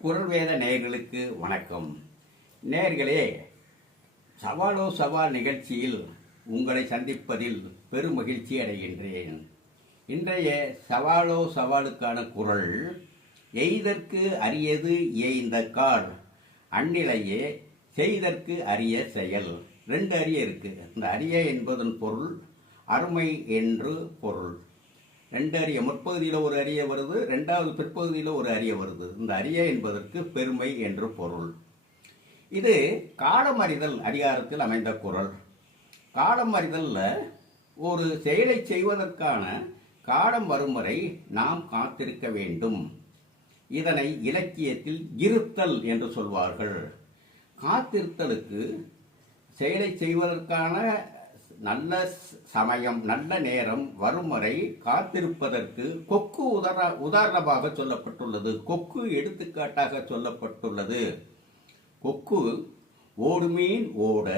குரல் வேத நேயர்களுக்கு வணக்கம். நேயர்களே, சவாலோ சவால் நிகழ்ச்சியில் உங்களை சந்திப்பதில் பெரும் மகிழ்ச்சி அடைகின்றேன். இன்றைய சவாலோ சவாலுக்கான குரல், எய்தற்கு அரியது ஏய்ந்த கால், அந்நிலையே செய்தற்கு அரிய செயல். ரெண்டு அரிய இருக்கு. இந்த அரிய என்பதன் பொருள் அருமை என்று பொருள். ரெண்டு அரிய, முற்பகுதியில் ஒரு அரிய வருது, ரெண்டாவது பிற்பகுதியில் ஒரு அரிய வருது. இந்த அரிய என்பதற்கு பெருமை என்று பொருள். இது காலம் அறிதல் அதிகாரத்தில் அமைந்த குரல். காலம் அறிதல்ல ஒரு செயலை செய்வதற்கான காலம் வரும் வரை நாம் காத்திருக்க வேண்டும். இதனை இலக்கியத்தில் இருத்தல் என்று சொல்வார்கள். காத்திருத்தலுக்கு செயலை செய்வதற்கான நல்ல சமயம், நல்ல நேரம் வரும் வரை காத்திருப்பதற்கு கொக்கு உதாரணமாக சொல்லப்பட்டுள்ளது. கொக்கு எடுத்துக்காட்டாக சொல்லப்பட்டுள்ளது. கொக்கு ஓடுமீன் ஓட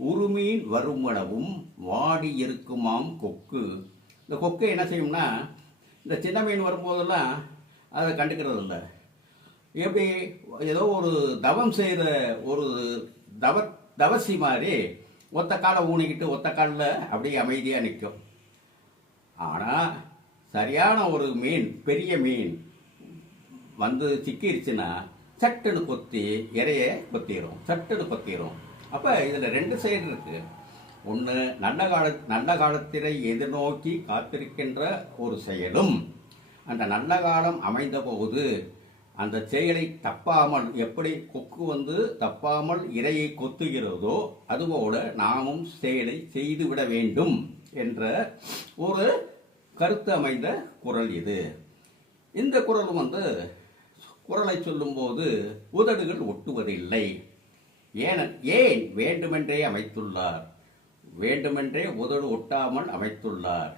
உருமீன் வருமளவும் வாடி இருக்குமாம் கொக்கு. இந்த கொக்கு என்ன செய்யும்னா, இந்த சின்ன மீன் வரும்போதெல்லாம் அதை கண்டுக்கிறது இல்லை. எப்படி ஏதோ ஒரு தவம் செய்கிற ஒரு தவசி மாதிரி ஒத்த காலை ஊனிக்கிட்டு ஒத்த காலில் அப்படியே அமைதியாக நிற்கும். ஆனால் சரியான ஒரு மீன், பெரிய மீன் வந்து சிக்கிருச்சுன்னா சட்டுன்னு கொத்தி இறைய கொத்திடும், சட்டுன்னு கொத்திடும். அப்போ இதில் ரெண்டு சைடு இருக்குது. ஒன்று நல்ல காலத்தினை எதிர்நோக்கி காத்திருக்கின்ற ஒரு செயலும், அந்த நல்ல காலம் அமைந்த போது அந்த செயலை தப்பாமல், எப்படி கொக்கு வந்து தப்பாமல் இரையை கொத்துகிறதோ அதுபோல நாமும் செயலை செய்துவிட வேண்டும் என்ற ஒரு கருத்து அமைந்த குரல் இது. இந்த குரலும் குரலை சொல்லும்போது உதடுகள் ஒட்டுவதில்லை. ஏன் வேண்டுமென்றே அமைத்துள்ளார். வேண்டுமென்றே உதடு ஒட்டாமல் அமைத்துள்ளார்.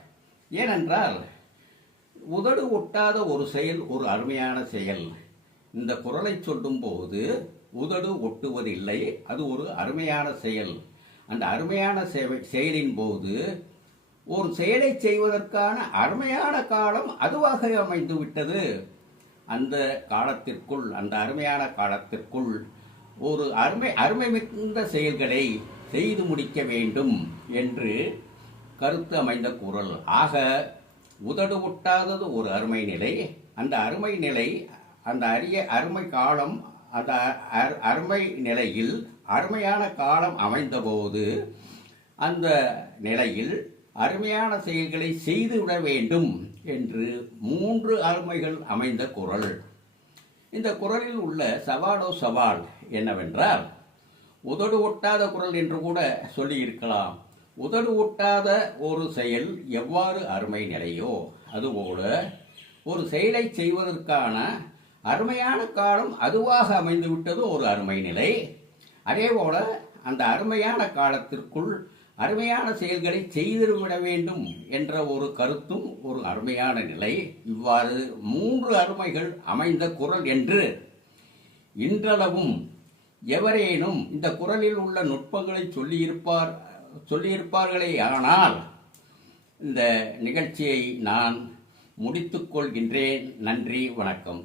ஏனென்றால் உதடு ஒட்டாத ஒரு செயல் ஒரு அருமையான செயல். இந்த குரலை சொல்லும் போது உதடு ஒட்டுவதில்லை, அது ஒரு அருமையான செயல். அந்த அருமையான செயலின் போது ஒரு செயலை செய்வதற்கான அருமையான காலம் அதுவாக அமைந்து விட்டது. அந்த காலத்திற்குள், அந்த அருமையான காலத்திற்குள் ஒரு அருமை மிகுந்த செயல்களை செய்து முடிக்க வேண்டும் என்று கருத்து அமைந்த குரல். ஆக உதடு ஒட்டாதது ஒரு அருமை நிலை. அந்த அருமை நிலை, அந்த அருமை காலம், அந்த அருமை நிலையில் அருமையான காலம் அமைந்தபோது அந்த நிலையில் அருமையான செயல்களை செய்துவிட வேண்டும் என்று 3 அருமைகள் அமைந்த குரல். இந்த குரலில் உள்ள சவாலோ சவால் என்னவென்றால், உதடு ஒட்டாத குரல் என்று கூட சொல்லி இருக்கலாம். உதடு ஒட்டாத ஒரு செயல் எவ்வாறு அருமை நிலையோ அதுபோல ஒரு செயலை செய்வதற்கான அருமையான காலம் அதுவாக அமைந்துவிட்டது ஒரு அருமை நிலை. அதே போல அந்த அருமையான காலத்திற்குள் அருமையான செயல்களை செய்துவிட வேண்டும் என்ற ஒரு கருத்தும் ஒரு அருமையான நிலை. இவ்வாறு 3 அருமைகள் அமைந்த குரல் என்று இன்றளவும் எவரேனும் இந்த குரலில் உள்ள நுட்பங்களை சொல்லியிருப்பார்களே. ஆனால் இந்த நிகழ்ச்சியை நான் முடித்துக் கொள்கின்றேன். நன்றி, வணக்கம்.